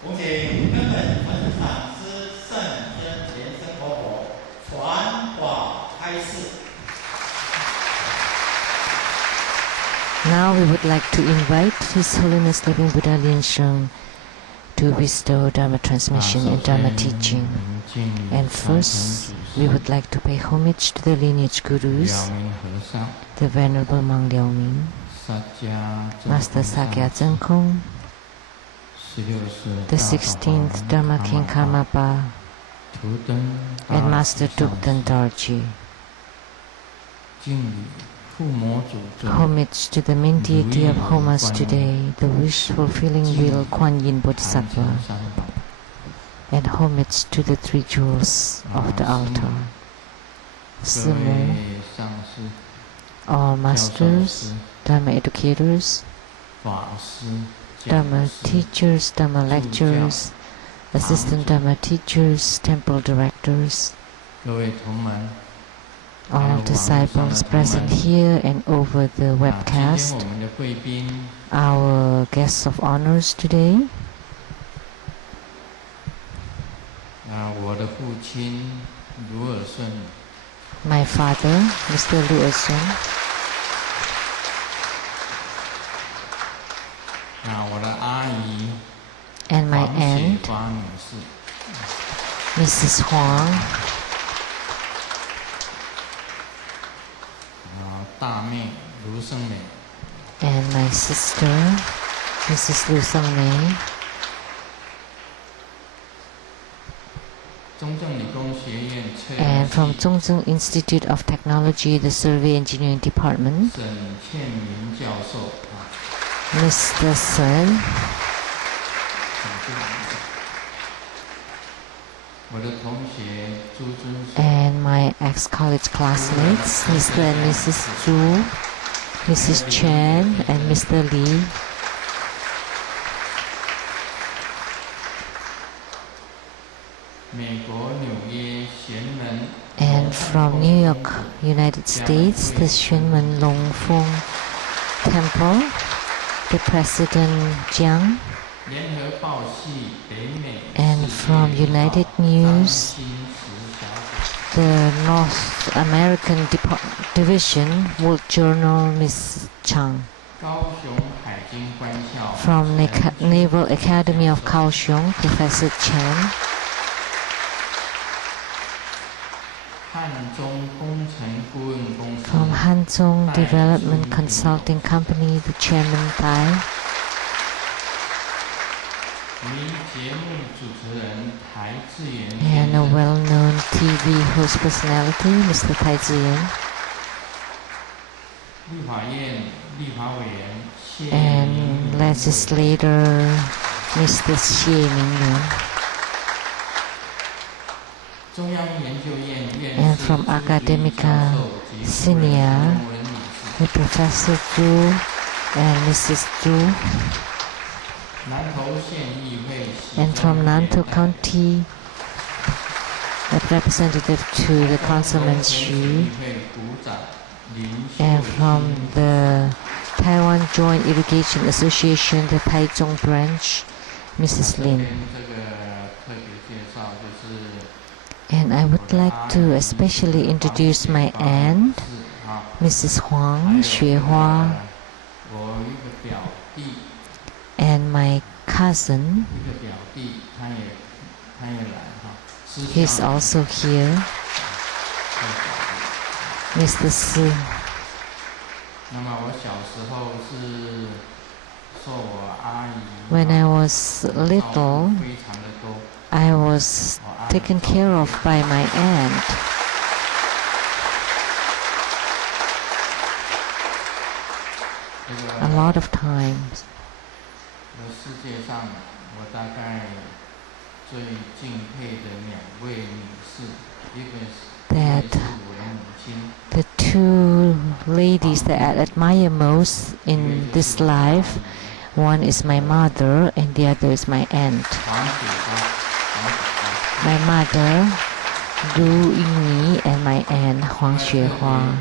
恭请根本传承上师圣真莲生活佛传法开示。Now we would like to invite His Holiness Living Buddha Lian to bestow Dharma transmission and Dharma teaching. And first, we would like to pay homage to the lineage gurus, the Venerable Mang Liao Ming, Master Sakya Zeng Kong, the 16th Dharma King Karmapa, and Master Tukden Dorji. Homage to the main deity of Homas today, the wish-fulfilling real Kuan Yin Bodhisattva, and homage to the three jewels of the altar. Sumo, all masters, Dharma educators, Dharma teachers, Dharma lecturers, assistant Dharma teachers, temple directors, all disciples present here and over the webcast, our guests of honors today, my father, Mr. Lu Er-sun, and my aunt, Mrs. Huang, and my sister, Mrs. Lu Seng-mei, and from Zhongzheng Institute of Technology, the Survey Engineering Department, Mr. Sun, and my ex-college classmates, Mr. and Mrs. Zhu, Mrs. Chen, and Mr. Lee, and from New York, United States, the Xunmen Longfeng Temple, the President Jiang, and from United News, the North American Division, World Journal, Ms. Chang, from Naval Academy of Kaohsiung, Professor Chen, from Hanzhong Development Consulting Company, the Chairman Tai, and a well-known TV host personality, Mr. Tai Ziyan, and legislator, Mr. Xie Mingyuan, and from Academica Senior, the Professor Zhu and Mrs. Zhu, and from Nantou County, a representative to the Councilman Xu, and from the Taiwan Joint Irrigation Association, the Taichung branch, Mrs. Lin. And I would like to especially introduce my aunt, Mrs. Huang Xuehua, and my cousin. He's also here, Mr. Si. When I was little, I was taken care of by my aunt. A lot of times. That the two ladies that I admire most in this life, one is my mother and the other is my aunt. My mother, Du Yingyi, and my aunt, Huang Xuehua.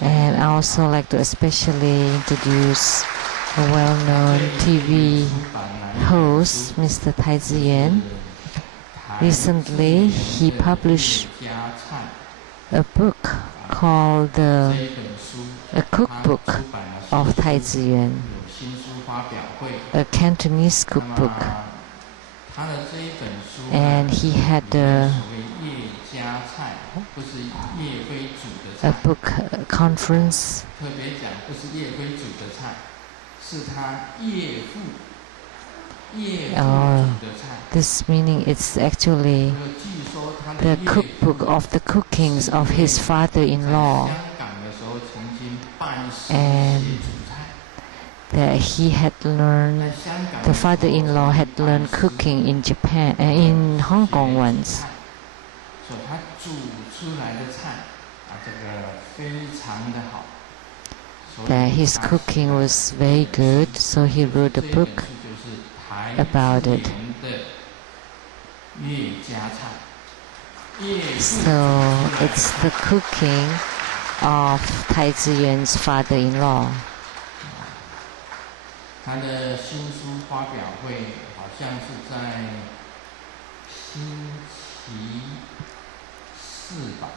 And I also like to especially introduce a well-known TV host, Mr. Tai Ziyan. Recently, he published a book called a cookbook of Tai Ziyan, a Cantonese cookbook. And he had a book conference. This meaning it's actually the cookbook of the cookings of his father-in-law, and that he had learned, the father-in-law had learned cooking in Japan, in Hong Kong once. That his cooking was very good, so he wrote a book about it. So it's the cooking of Tai Ziyan's father-in-law. 他的新书发表会好像是在星期四吧。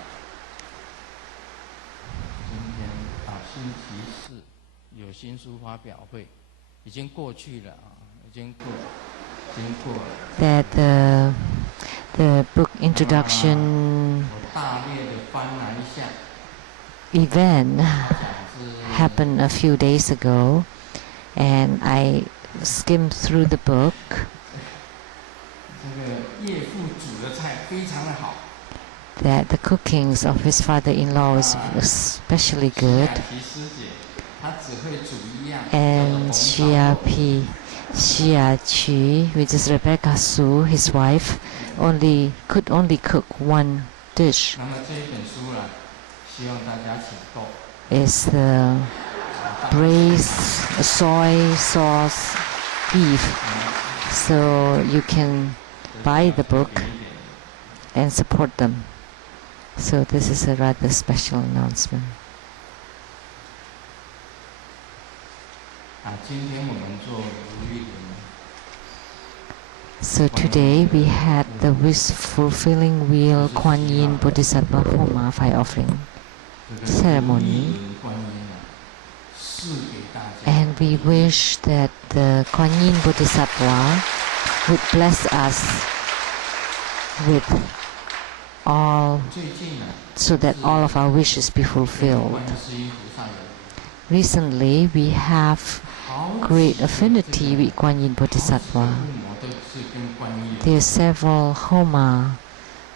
今天星期四有新书发表会，已经过去了啊，已经过了。That the book introduction event happened a few days ago. And I skimmed through the book. That the cookings of his father-in-law is especially good. And Xia Qi, which is Rebecca Su, his wife, could only cook one dish. Is the braised soy sauce beef. So you can buy the book and support them. So this is a rather special announcement. So today we had the wish fulfilling wheel Kuan Yin Bodhisattva Homa fire offering ceremony. And we wish that the Kuan Yin Bodhisattva would bless us with all, so that all of our wishes be fulfilled. Recently, we have great affinity with Kuan Yin Bodhisattva. There are several Homa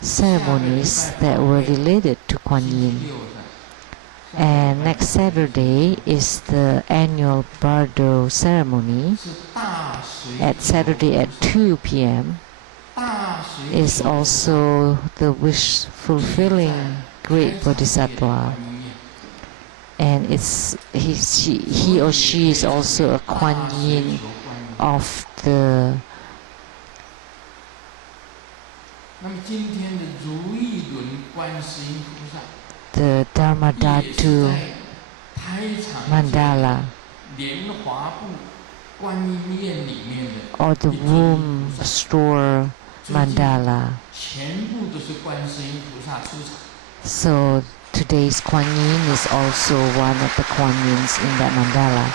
ceremonies that were related to Kuan Yin. And next Saturday is the annual Bardo ceremony. At Saturday at 2 p.m. is also the wish-fulfilling great Bodhisattva. And he or she is also a Kuan Yin of the Dharma Dhatu mandala, or the womb store mandala. So today's Kuan Yin is also one of the Kuan Yins in that mandala.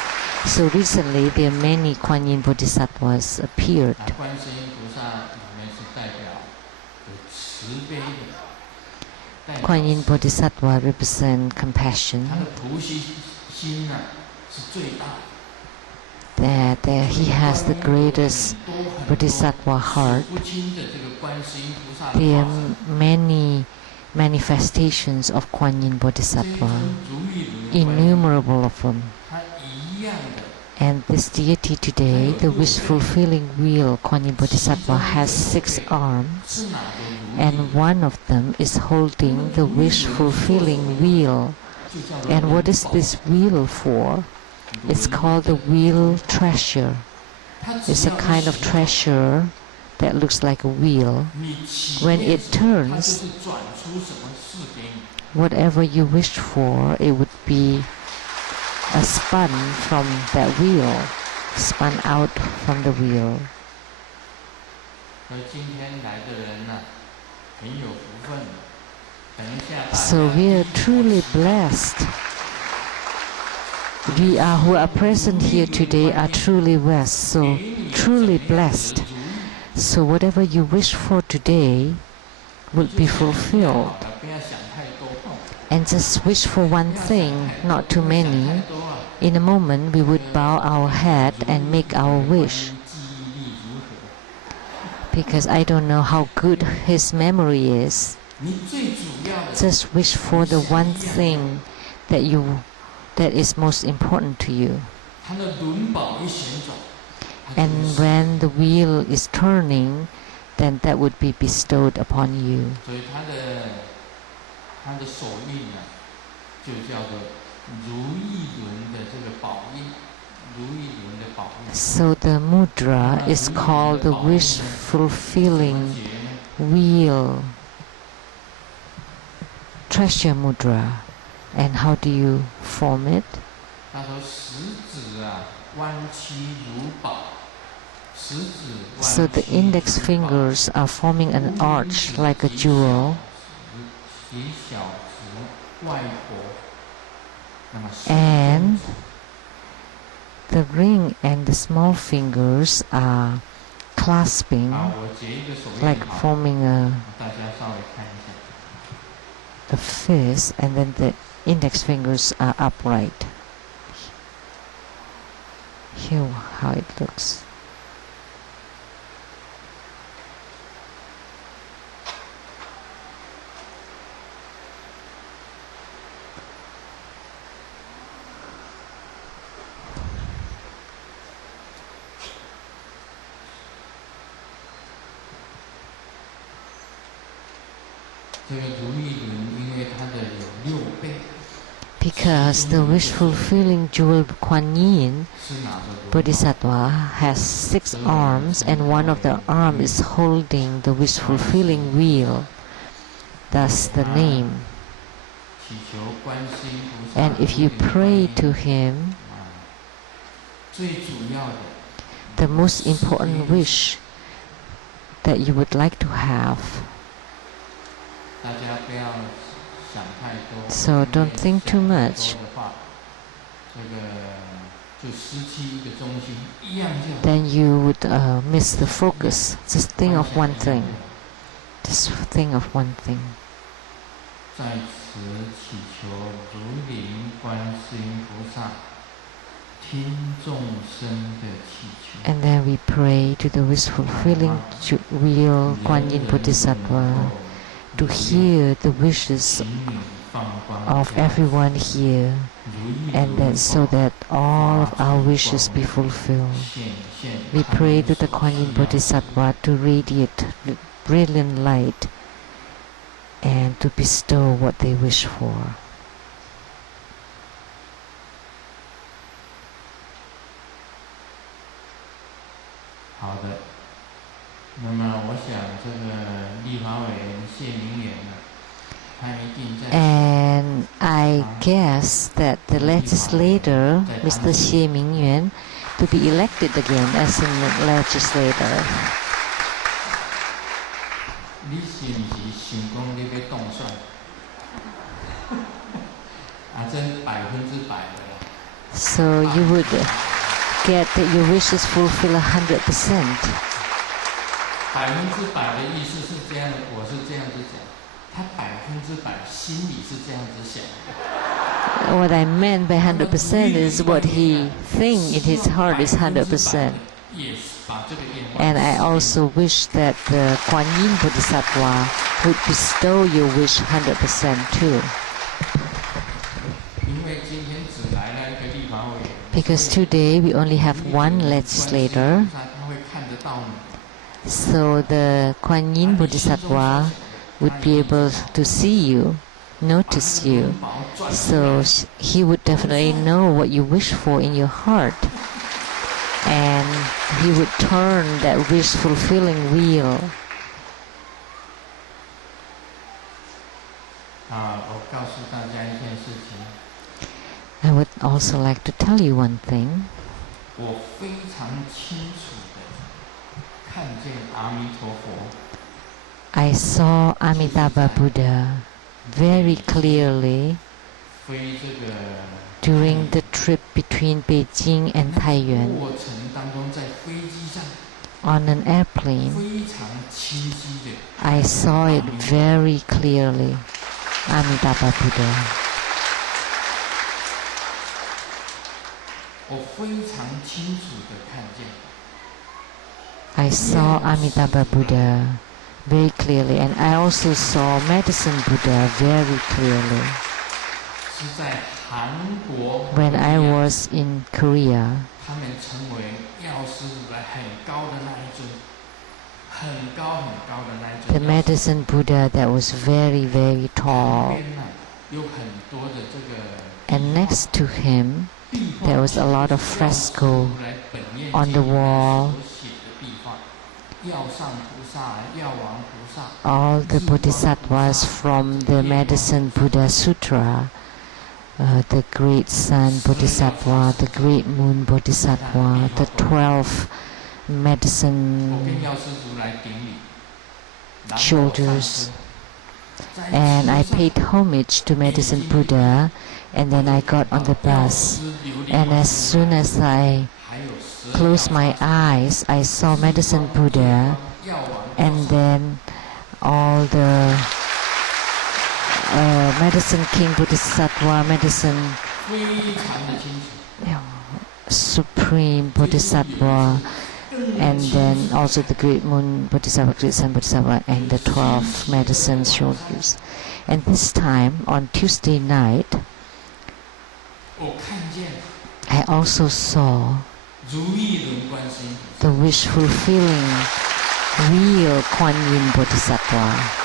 So recently there are many Kuan Yin Bodhisattvas appeared. Kuan Yin Bodhisattva represent compassion. That he has the greatest Bodhisattva heart. There are many manifestations of Kuan Yin Bodhisattva, innumerable of them. And this deity today, the wish-fulfilling wheel Kuan Yin Bodhisattva, has 6 arms, and one of them is holding the wish-fulfilling wheel. And what is this wheel for? It's called the wheel treasure. It's a kind of treasure that looks like a wheel. When it turns, whatever you wished for, it would be a spun from that wheel, spun out from the wheel. So we are truly blessed. We who are present here today are truly blessed. So truly blessed. So whatever you wish for today will be fulfilled. And just wish for one thing, not too many. In a moment we would bow our head and make our wish. Because I don't know how good his memory is. Just wish for the one thing that is most important to you. And when the wheel is turning, then that would be bestowed upon you. So the mudra is called the wish-fulfilling wheel, treasure mudra. And how do you form it? So the index fingers are forming an arch like a jewel. And the ring and the small fingers are clasping, like forming the fist, and then the index fingers are upright. Here how it looks. Because the wish-fulfilling jewel Kuan Yin Bodhisattva has 6 arms, and one of the arms is holding the wish-fulfilling wheel. Thus the name. And if you pray to him, the most important wish that you would like to have. So don't think too much. Then you would miss the focus. Just think of one thing. Just think of one thing. And then we pray to the wish-fulfilling wheel Kuan Yin Bodhisattva to hear the wishes of everyone here, and then so that all of our wishes be fulfilled. We pray to the Kuan Yin Bodhisattva to radiate brilliant light and to bestow what they wish for. And I guess that the legislator, Mr. Xie Mingyuan, to be elected again as a legislator. So you would get that your wishes fulfill 100%. What I meant by 100% is what he thinks in his heart is 100%. And I also wish that the Kuan Yin Bodhisattva would bestow your wish 100% too. Because today we only have one legislator. So the Kuan Yin Bodhisattva would be able to see you, notice you. So he would definitely know what you wish for in your heart. and he would turn that wish-fulfilling wheel. 我告诉大家一件事情。I would also like to tell you one thing. 我非常清楚地看见阿弥陀佛。I saw Amitabha Buddha very clearly during the trip between Beijing and Taiyuan. On an airplane, I saw it very clearly, Amitabha Buddha. I saw Amitabha Buddha very clearly, and I also saw Medicine Buddha very clearly. When I was in Korea, the Medicine Buddha that was very, very tall, and next to him there was a lot of fresco on the wall. All the bodhisattvas from the Medicine Buddha Sutra, the Great Sun Bodhisattva, the Great Moon Bodhisattva, the 12 medicine shoulders. And I paid homage to Medicine Buddha, and then I got on the bus. And as soon as I closed my eyes, I saw Medicine Buddha, and then all the Medicine King Bodhisattva, Medicine Supreme Bodhisattva, and then also the Great Moon Bodhisattva, Great Sun Bodhisattva, and the 12 medicine shoulders. And this time, on Tuesday night, I also saw the wish-fulfilling real Kuan Yin Bodhisattva.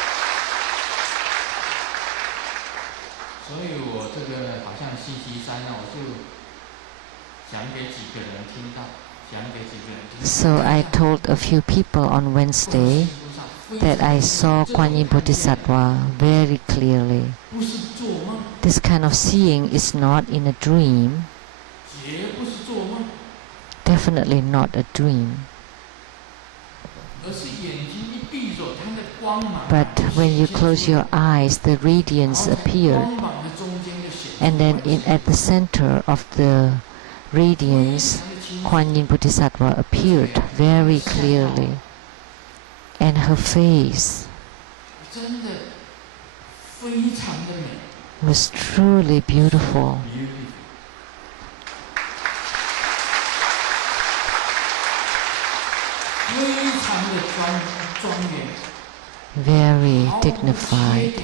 So I told a few people on Wednesday that I saw Kuan Yin Bodhisattva very clearly. This kind of seeing is not in a dream. Definitely not a dream. But when you close your eyes, the radiance appeared. And then at the center of the radiance, Kuan Yin Bodhisattva appeared very clearly. And her face was truly beautiful. Very dignified.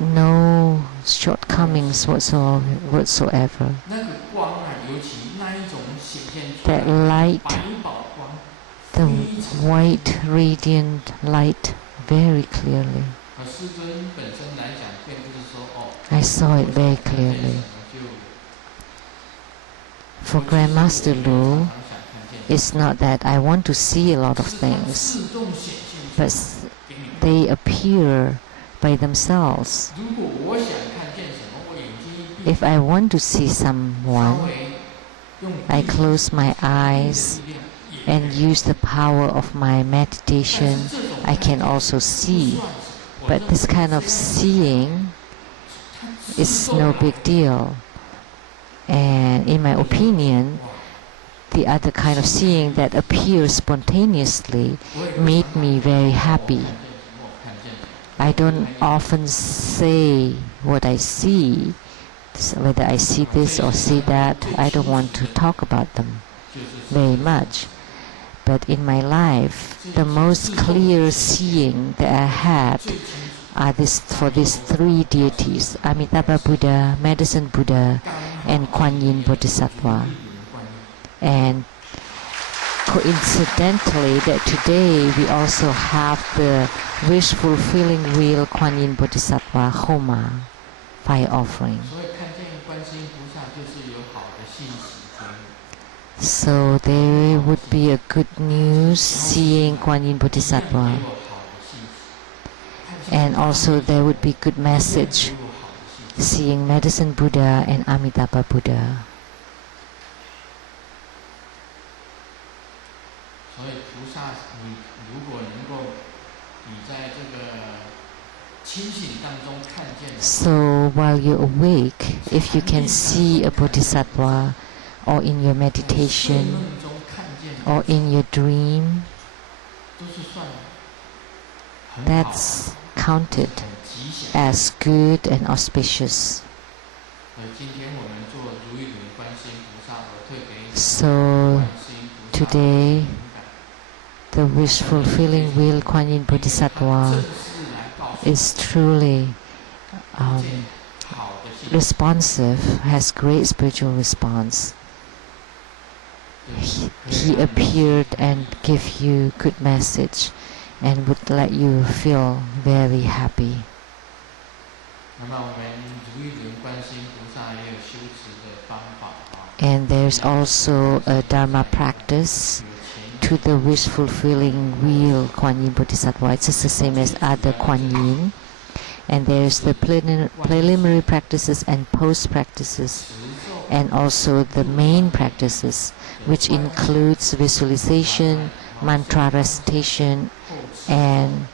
No shortcomings whatsoever. That light, the white radiant light, very clearly. I saw it very clearly. For Grandmaster Lu, it's not that I want to see a lot of things, but they appear by themselves. If I want to see someone, I close my eyes and use the power of my meditation. I can also see, but this kind of seeing is no big deal. And in my opinion, the other kind of seeing that appears spontaneously made me very happy. I don't often say what I see, whether I see this or see that. I don't want to talk about them very much. But in my life, the most clear seeing that I had are for these three deities, Amitabha Buddha, Medicine Buddha, and Kuan Yin Bodhisattva. And coincidentally, that today we also have the wish-fulfilling real Kuan Yin Bodhisattva Homa, fire offering. So there would be a good news seeing Kuan Yin Bodhisattva. And also there would be good message seeing Medicine Buddha and Amitabha Buddha. So while you're awake, if you can see a Bodhisattva, or in your meditation, or in your dream, that's counted as good and auspicious. So today, the wish-fulfilling will Kuan Yin Bodhisattva is truly responsive, has great spiritual response. He appeared and gave you good message and would let you feel very happy. And there's also a Dharma practice to the wish-fulfilling will Kuan Yin Bodhisattva. It's just the same as other Kuan Yin. And there's the preliminary practices and post-practices, and also the main practices, which includes visualization, mantra recitation, and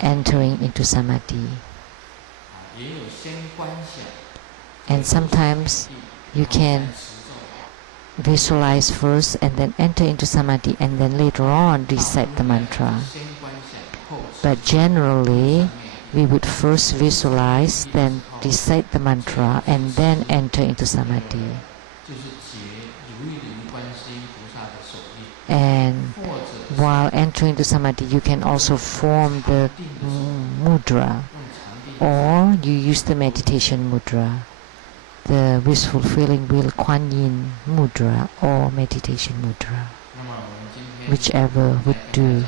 entering into samadhi. And sometimes you can visualize first and then enter into samadhi and then later on recite the mantra. But generally, we would first visualize, then recite the mantra, and then enter into samadhi. And while entering into samadhi, you can also form the mudra, or you use the meditation mudra, the wish-fulfilling will Kuan Yin mudra or meditation mudra, whichever would do.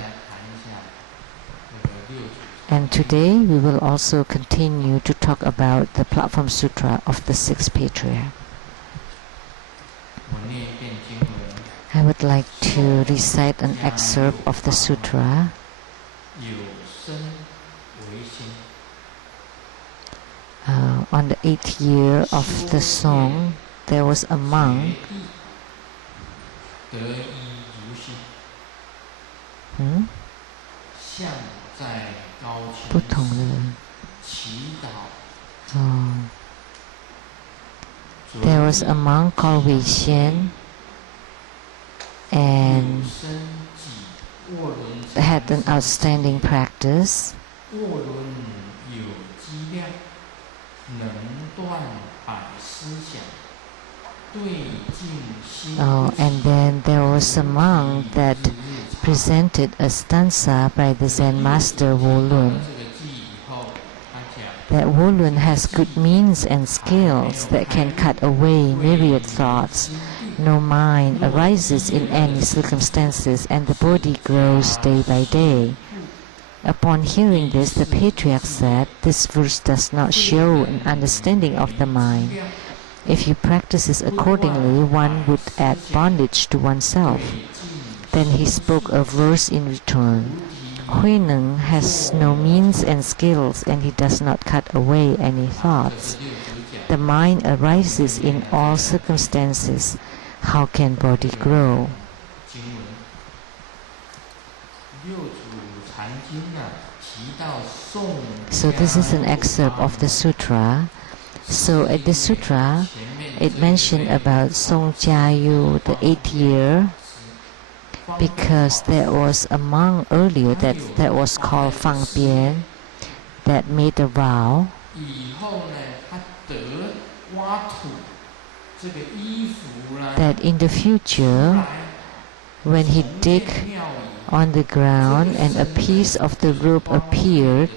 And today we will also continue to talk about the Platform Sutra of the Sixth Patriarch. I would like to recite an excerpt of the sutra. On the 8th year of the song, there was a monk There was a monk called Wei-xian, and had an outstanding practice. And then there was a monk that presented a stanza by the Zen master Wolun. That Wolun has good means and skills that can cut away myriad thoughts. No mind arises in any circumstances, and the body grows day by day. Upon hearing this, the Patriarch said, "This verse does not show an understanding of the mind. If you practice this accordingly, one would add bondage to oneself." Then he spoke a verse in return. Huineng has no means and skills, and he does not cut away any thoughts. The mind arises in all circumstances. How can body grow? So this is an excerpt of the sutra. So at the sutra, it mentioned about Song Jiayu, the 8th year, because there was a monk earlier that was called Fang Bian that made a vow that in the future, when he dig on the ground and a piece of the rope appeared,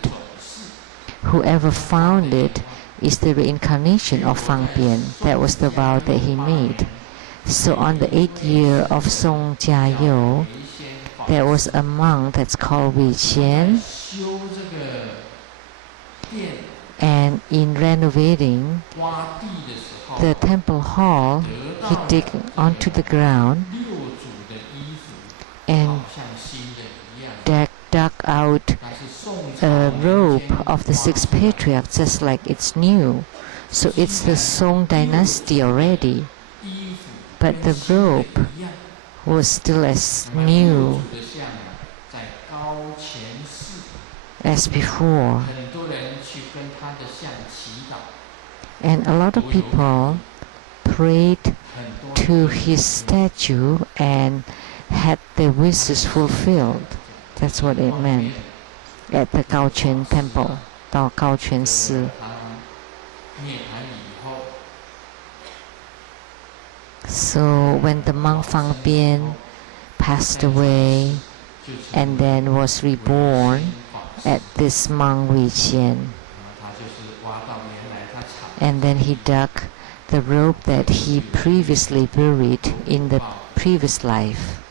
whoever found it is the reincarnation of Fang Bian. That was the vow that he made. So on the 8th year of Song Jiayu, there was a monk that's called Wei-xian, And in renovating the temple hall, he dug onto the ground and dug out a robe of the 6 patriarchs just like it's new. So it's the Song dynasty already. But the robe was still as new as before. And a lot of people prayed to his statue and had their wishes fulfilled. That's what it meant at the Gaoquan temple, Gaoquan Si. So when the monk Fang Bian passed away and then was reborn at this monk Wei Qian, and then he dug the robe that he previously buried in the previous life.